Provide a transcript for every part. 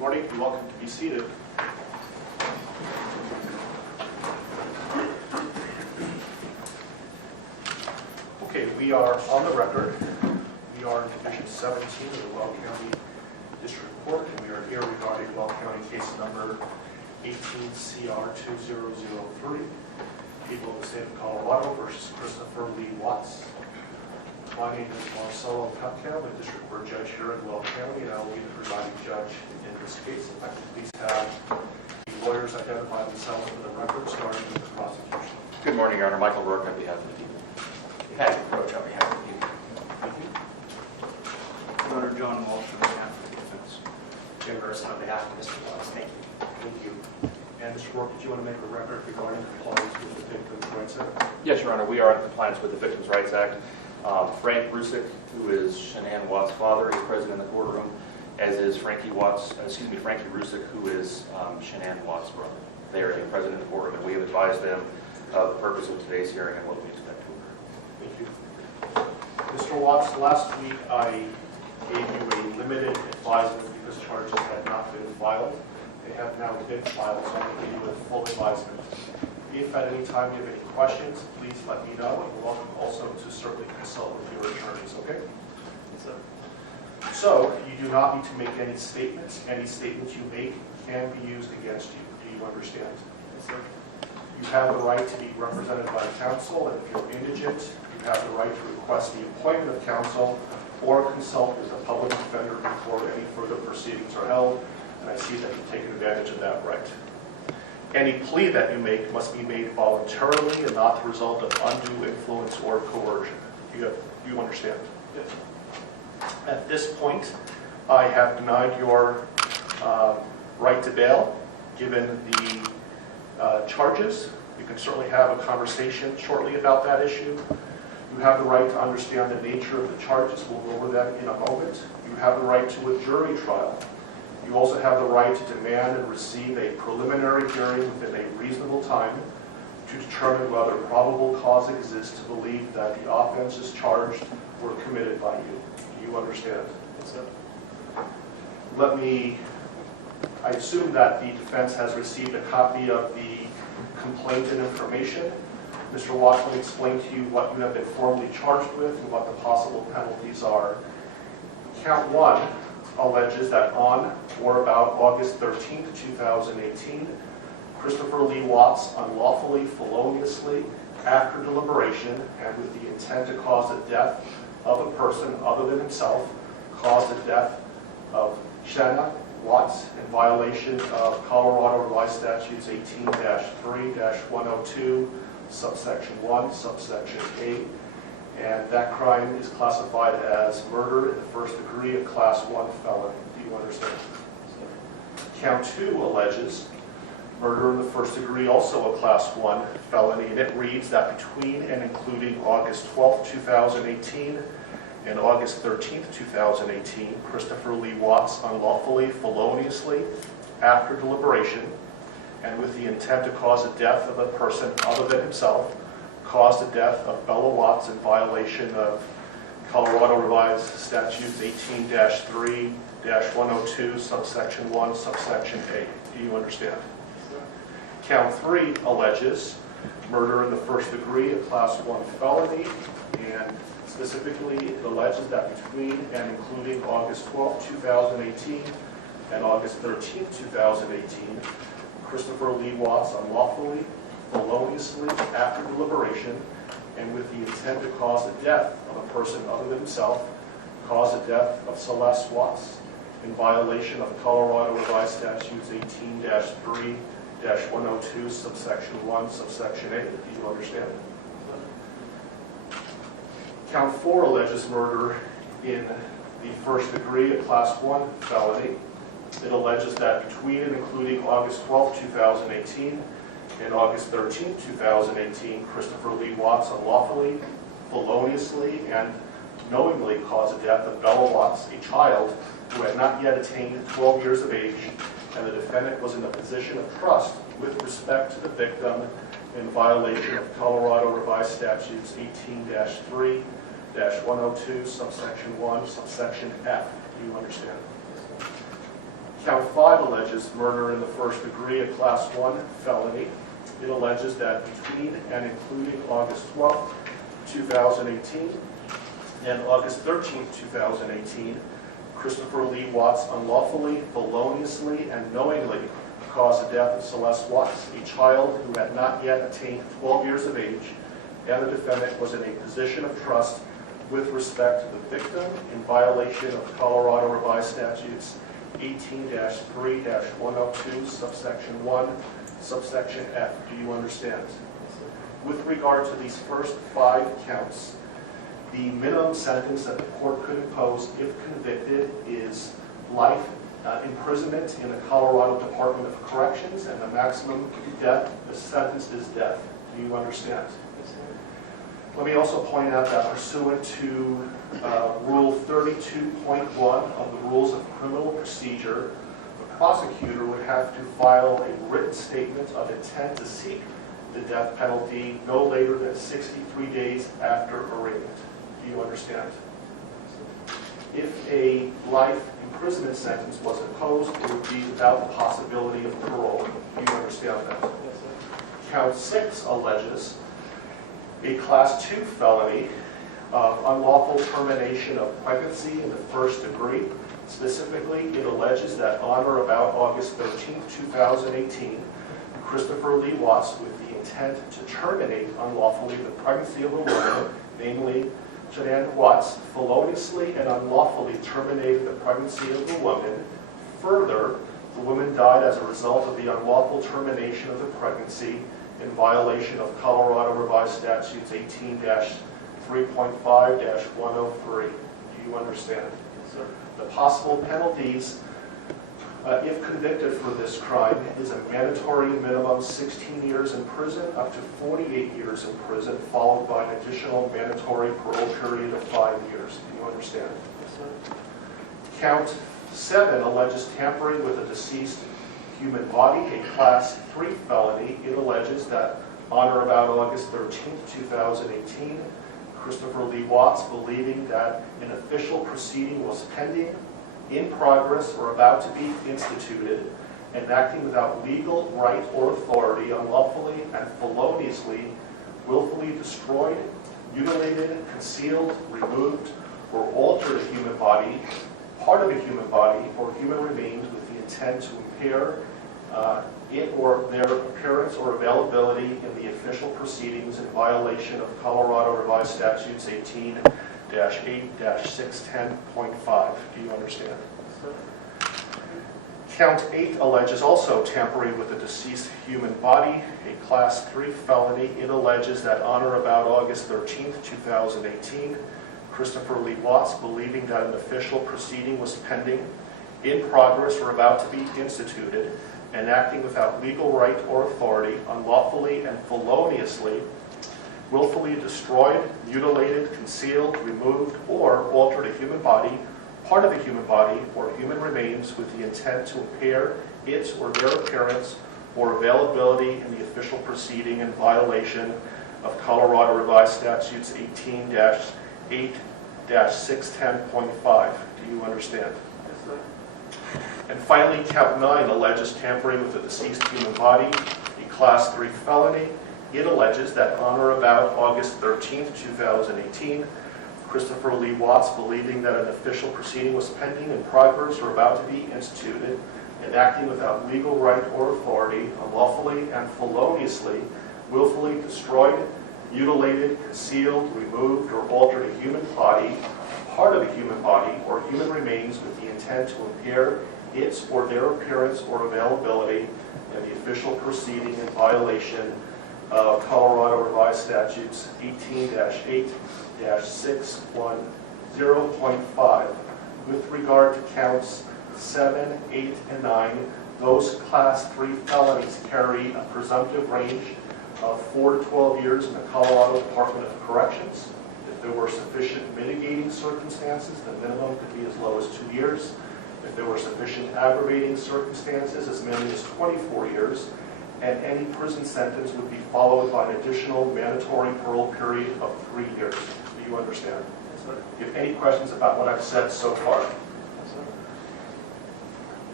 morning. You're welcome to be seated. Okay, we are on the record. We are in Division 17 of the Weld County District Court, and we are here regarding Weld County case number 18CR2003, people of the state of Colorado versus Christopher Lee Watts. My name is Marcelo Cupcam, a district court judge here in Weld County, and I will be the presiding judge in this case. If I could please have the lawyers identify themselves for the record, starting with the prosecution. Good morning, Your Honor. Michael Rourke on behalf of the people. Patrick Roach on behalf of the people. Thank you. Your Honor, John Walsh on behalf of the defense. Jim Gerson on behalf of Mr. Watts. Thank you. Thank you. And Mr. Rourke, did you want to make a record regarding compliance with the Victims' Rights Act? Yes, Your Honor. We are in compliance with the Victims' Rights Act. Frank Rusick, who is Shanann Watts' father, is present in the courtroom, as is Frankie Rusick, who is Shanann Watts' brother. They are present in the courtroom, and we have advised them of the purpose of today's hearing and what we expect to occur. Thank you. Mr. Watts, last week I gave you a limited advisement because charges had not been filed. They have now been filed, so I'm going to give you a full advisement. If at any time you have any questions, please let me know, and you're welcome also to certainly consult with your attorneys, okay? So, you do not need to make any statements. Any statements you make can be used against you. Do you understand? Yes, sir. You have the right to be represented by counsel, and if you're indigent, you have the right to request the appointment of counsel or consult with a public defender before any further proceedings are held, and I see that you've taken advantage of that right. Any plea that you make must be made voluntarily and not the result of undue influence or coercion. Do you understand? Yes. At this point, I have denied your right to bail, given the charges. You can certainly have a conversation shortly about that issue. You have the right to understand the nature of the charges. We'll go over that in a moment. You have the right to a jury trial. You also have the right to demand and receive a preliminary hearing within a reasonable time to determine whether probable cause exists to believe that the offenses charged were committed by you. Do you understand? Yes, sir. I assume that the defense has received a copy of the complaint and information. Mr. Watts will explain to you what you have been formally charged with and what the possible penalties are. Count 1 alleges that on or about August 13, 2018, Christopher Lee Watts unlawfully, feloniously, after deliberation, and with the intent to cause the death of a person other than himself, caused the death of Shanann Watts in violation of Colorado Revised Statutes 18-3-102, subsection 1, subsection 8. And that crime is classified as murder in the first degree, a class 1 felony. Do you understand? Count 2 alleges murder in the first degree, also a class 1 felony, and it reads that between and including August 12, 2018 and August 13, 2018, Christopher Lee Watts unlawfully, feloniously, after deliberation, and with the intent to cause the death of a person other than himself, caused the death of Bella Watts in violation of Colorado Revised Statutes 18-3-102, subsection 1, subsection 8. Do you understand? Count 3 alleges murder in the first degree, a class 1 felony, and specifically it alleges that between and including August 12, 2018 and August 13, 2018, Christopher Lee Watts unlawfully, feloniously, after deliberation, and with the intent to cause the death of a person other than himself, caused the death of Celeste Watts in violation of Colorado Revised Statutes 18-3-102, subsection 1, subsection 8. Do you understand? Count 4 alleges murder in the first degree, a class 1 felony. It alleges that between and including August 12, 2018 and August 13, 2018, Christopher Lee Watts unlawfully, feloniously, and knowingly caused the death of Bella Watts, a child who had not yet attained 12 years of age, and the defendant was in a position of trust with respect to the victim in violation of Colorado Revised Statutes 18-3-102, subsection 1, subsection F. Do you understand? Count 5 alleges murder in the first degree, a Class 1 felony. It alleges that between and including August 12, 2018 and August 13, 2018, Christopher Lee Watts unlawfully, feloniously, and knowingly caused the death of Celeste Watts, a child who had not yet attained 12 years of age, and the defendant was in a position of trust with respect to the victim in violation of Colorado Revised Statutes 18-3-102, subsection 1, subsection F. Do you understand? With regard to these first 5 counts, the minimum sentence that the court could impose if convicted is life imprisonment in the Colorado Department of Corrections, and the maximum death, the sentence is death. Do you understand? Let me also point out that pursuant to Rule 32.1 of the Rules of Criminal Procedure, the prosecutor would have to file a written statement of intent to seek the death penalty no later than 63 days after arraignment. Do you understand? If a life imprisonment sentence was imposed, it would be without the possibility of parole. Do you understand that? Count 6 alleges a Class 2 felony of unlawful termination of pregnancy in the first degree. Specifically, it alleges that on or about August 13, 2018, Christopher Lee Watts, with the intent to terminate unlawfully the pregnancy of a woman, namely Shanann Watts, feloniously and unlawfully terminated the pregnancy of the woman. Further, the woman died as a result of the unlawful termination of the pregnancy in violation of Colorado Revised Statutes 18-3.5-103. Do you understand? Yes, sir. The possible penalties, if convicted for this crime, is a mandatory minimum 16 years in prison up to 48 years in prison, followed by an additional mandatory parole period of 5 years. Do you understand? Yes, sir. Count 7 alleges tampering with a deceased human body, a Class 3 felony. It alleges that on or about August 13, 2018, Christopher Lee Watts, believing that an official proceeding was pending, in progress, or about to be instituted, and acting without legal right or authority, unlawfully and feloniously, willfully destroyed, mutilated, concealed, removed, or altered a human body, part of a human body, or human remains with the intent to impair it or their appearance or availability in the official proceedings in violation of Colorado Revised Statutes 18-8-610.5. Do you understand? Count 8 alleges also tampering with a deceased human body, a Class 3 felony. It alleges that on or about August 13, 2018, Christopher Lee Watts, believing that an official proceeding was pending, in progress, or about to be instituted, and acting without legal right or authority, unlawfully and feloniously, willfully destroyed, mutilated, concealed, removed, or altered a human body, part of a human body, or human remains with the intent to impair its or their appearance or availability in the official proceeding in violation of Colorado Revised Statutes 18-8-610.5. Do you understand? And finally, Count 9 alleges tampering with a deceased human body, a Class 3 felony. It alleges that on or about August 13, 2018, Christopher Lee Watts, believing that an official proceeding was pending, in progress, or about to be instituted, and acting without legal right or authority, unlawfully and feloniously, willfully destroyed, mutilated, concealed, removed, or altered a human body, part of a human body, or human remains with the intent to impair its or their appearance or availability in the official proceeding in violation of Colorado Revised Statutes 18-8-610.5. With regard to counts 7, 8, and 9, those Class 3 felonies carry a presumptive range of 4 to 12 years in the Colorado Department of Corrections. If there were sufficient mitigating circumstances, the minimum could be as low as 2 years. If there were sufficient aggravating circumstances, as many as 24 years, and any prison sentence would be followed by an additional mandatory parole period of 3 years. Do you understand? Yes, sir. Do you have any questions about what I've said so far? Yes, sir.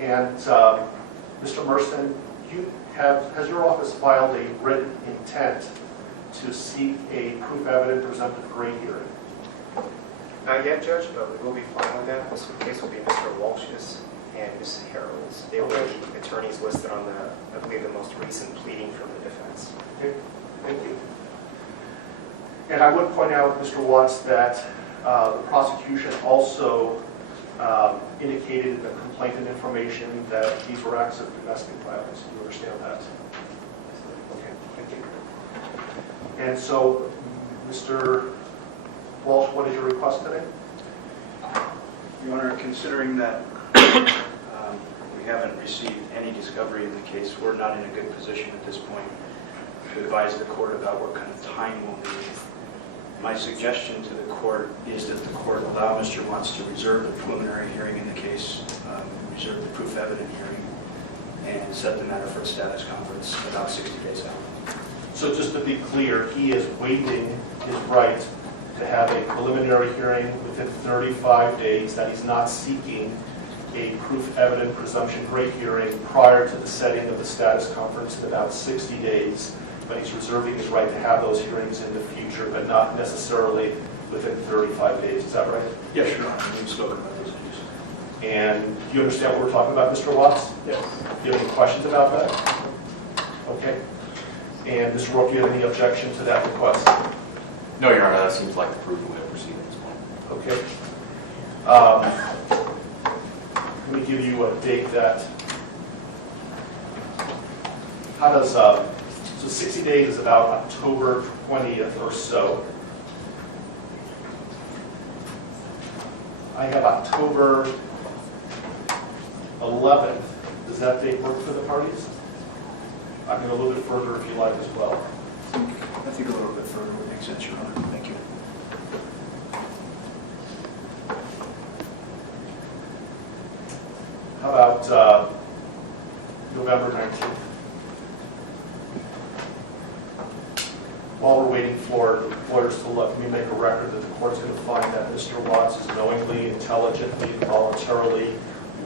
And Mr. Merston, has your office filed a written intent to seek a proof evident presumptive grade hearing? Not yet, Judge, but we will be filing that. This case will be Mr. Walsh's and Ms. Harrell's. They will be attorneys listed on I believe, the most recent pleading from the defense. Okay, thank you. And I would point out, Mr. Watts, that the prosecution also indicated in the complaint and information that these were acts of domestic violence. Do you understand that? Okay, thank you. And so, Mr. Walsh, what is your request today? Your Honor, considering that we haven't received any discovery in the case, we're not in a good position at this point to advise the court about what kind of time we'll need. My suggestion to the court is that the court allow Mr. Watts to reserve the preliminary hearing in the case, reserve the proof evident hearing, and set the matter for a status conference about 60 days out. So just to be clear, he is waiving his right to have a preliminary hearing within 35 days, that he's not seeking a proof evident presumption grade hearing prior to the setting of the status conference in about 60 days, but he's reserving his right to have those hearings in the future, but not necessarily within 35 days. Is that right? Yes, Your Honor. We've spoken about those issues. And do you understand what we're talking about, Mr. Watts? Yes. Do you have any questions about that? Okay. And Mr. Rourke, do you have any objection to that request? No, Your Honor, that seems like the prudent way to proceed at this point. Okay. Let me give you a date that, how does, so 60 days is about October 20th or so. I have October 11th. Does that date work for the parties? I can go a little bit further if you like as well. I think a little bit further would make sense, Your Honor. Thank you. How about November 19th? While we're waiting for lawyers to look, let me make a record that the court's going to find that Mr. Watts is knowingly, intelligently, and voluntarily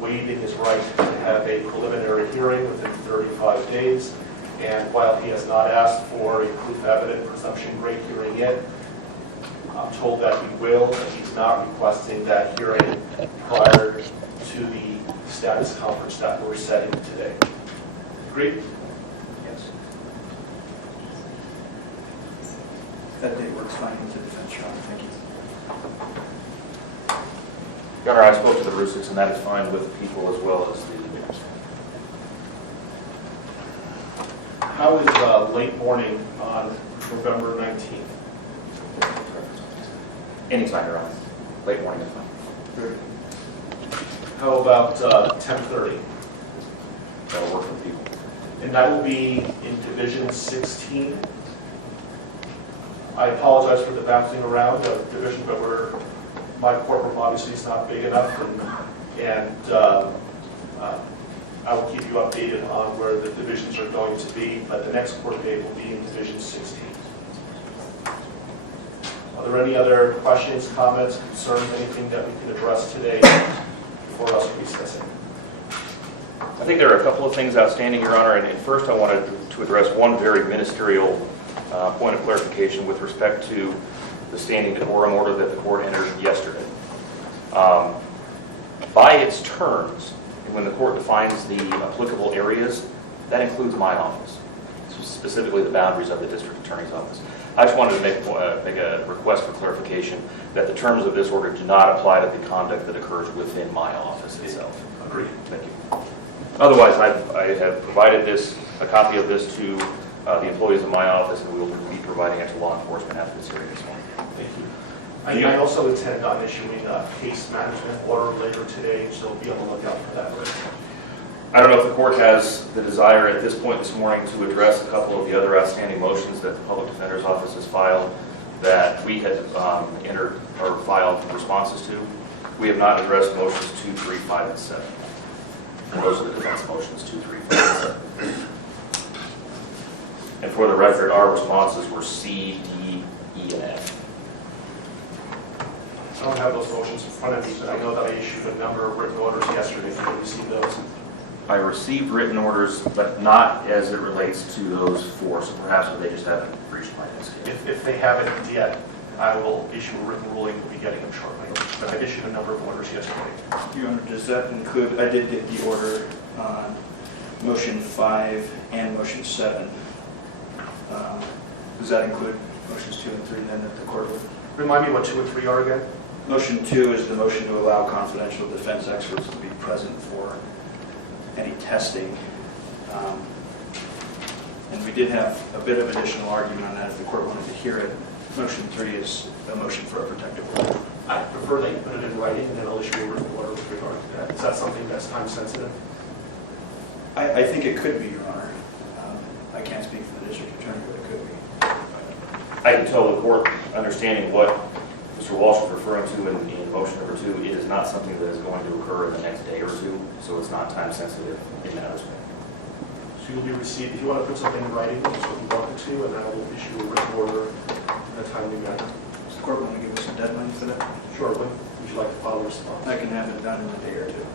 waiving his right to have a preliminary hearing within 35 days. And while he has not asked for a proof evident presumption grade hearing yet, I'm told that he will, and he's not requesting that hearing prior to the status conference that we're setting today. Agreed? Yes. That date works fine with the defense, Your Honor. Thank you. Your Honor, I spoke to the Rusicks, and that is fine with the people as well as the victims. How is late morning on November 19th? Anytime, Your Honor. Late morning is fine. Very good. How about 10:30? That'll work for the people. And that will be in Division 16. I apologize for the bouncing around of division, but my courtroom obviously is not big enough, and I will keep you updated on where the divisions are going to be, but the next court date will be in Division 16. Are there any other questions, comments, concerns, anything that we can address today before us recessing? I think there are a couple of things outstanding, Your Honor, and first I wanted to address one very ministerial point of clarification with respect to the standing decorum order that the court entered yesterday. By its terms, when the court defines the applicable areas, that includes my office, specifically the boundaries of the district attorney's office. I just wanted to make a request for clarification that the terms of this order do not apply to the conduct that occurs within my office itself. Agreed. Thank you. Otherwise, I have provided a copy of this to the employees of my office, and we will be providing it to law enforcement after this hearing this morning. Thank you. I also intend on issuing a case management order later today, so be on the lookout for that. I don't know if the court has the desire at this point this morning to address a couple of the other outstanding motions that the public defender's office has filed that we had entered or filed responses to. We have not addressed motions 2, 3, 5, and 7. And those are the defense motions 2, 3, 5, and 7. And for the record, our responses were C, D, E, and F. I don't have those motions in front of me, but I know that I issued a number of written orders yesterday. Did you receive those? I received written orders, but not as it relates to those four, so perhaps they just haven't reached my desk yet. If they haven't yet, I will issue a written ruling. We'll be getting them shortly. But I issued a number of orders yesterday. Your Honor, does that include, I did get the order on motion 5 and motion 7. Does that include motions 2 and 3 then at the court would? Remind me what 2 and 3 are again? Motion 2 is the motion to allow confidential defense experts to be present for any testing. And we did have a bit of additional argument on that if the court wanted to hear it. Motion 3 is a motion for a protective order. I prefer that you put it in writing, and then I'll issue a written order with regard to that. Is that something that's time sensitive? I think it could be, Your Honor. I can't speak for the district attorney, but it could be. I can tell the court, understanding what Mr. Walsh is referring to in motion number 2, it is not something that is going to occur in the next day or two, so it's not time sensitive in that respect. So you'll be received, if you want to put something in writing, that's what you want to, and then I will issue a written order in a timely manner. Does the court want to give us a deadline for that? Sure, when would you like to file a response? I can have it done in a day or two.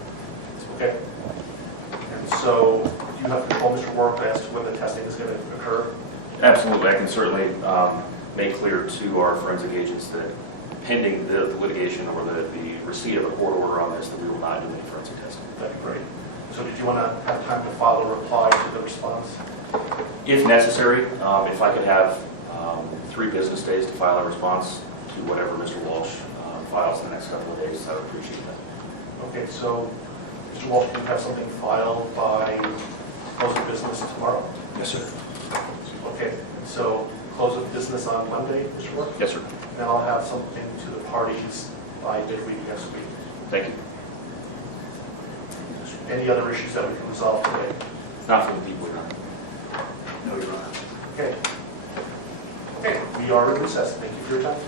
Okay. And so you have control, Mr. Warwick, as to when the testing is going to occur? Absolutely, I can certainly make clear to our forensic agents that pending the litigation or the receipt of a court order on this, that we will not do any forensic testing. That'd be great. So did you want to have time to file a reply to the response? If necessary, if I could have 3 business days to file a response to whatever Mr. Walsh files in the next couple of days, I would appreciate that. Okay, so Mr. Walsh, can you have something filed by close of business tomorrow? Yes, sir. Okay, so close of business on Monday, Mr. Warwick? Yes, sir. Then I'll have something to the parties by midweek next week. Thank you. Any other issues that we can resolve today? Not from the people, Your Honor. No, Your Honor. Okay. Okay, we are in recess. Thank you for your time.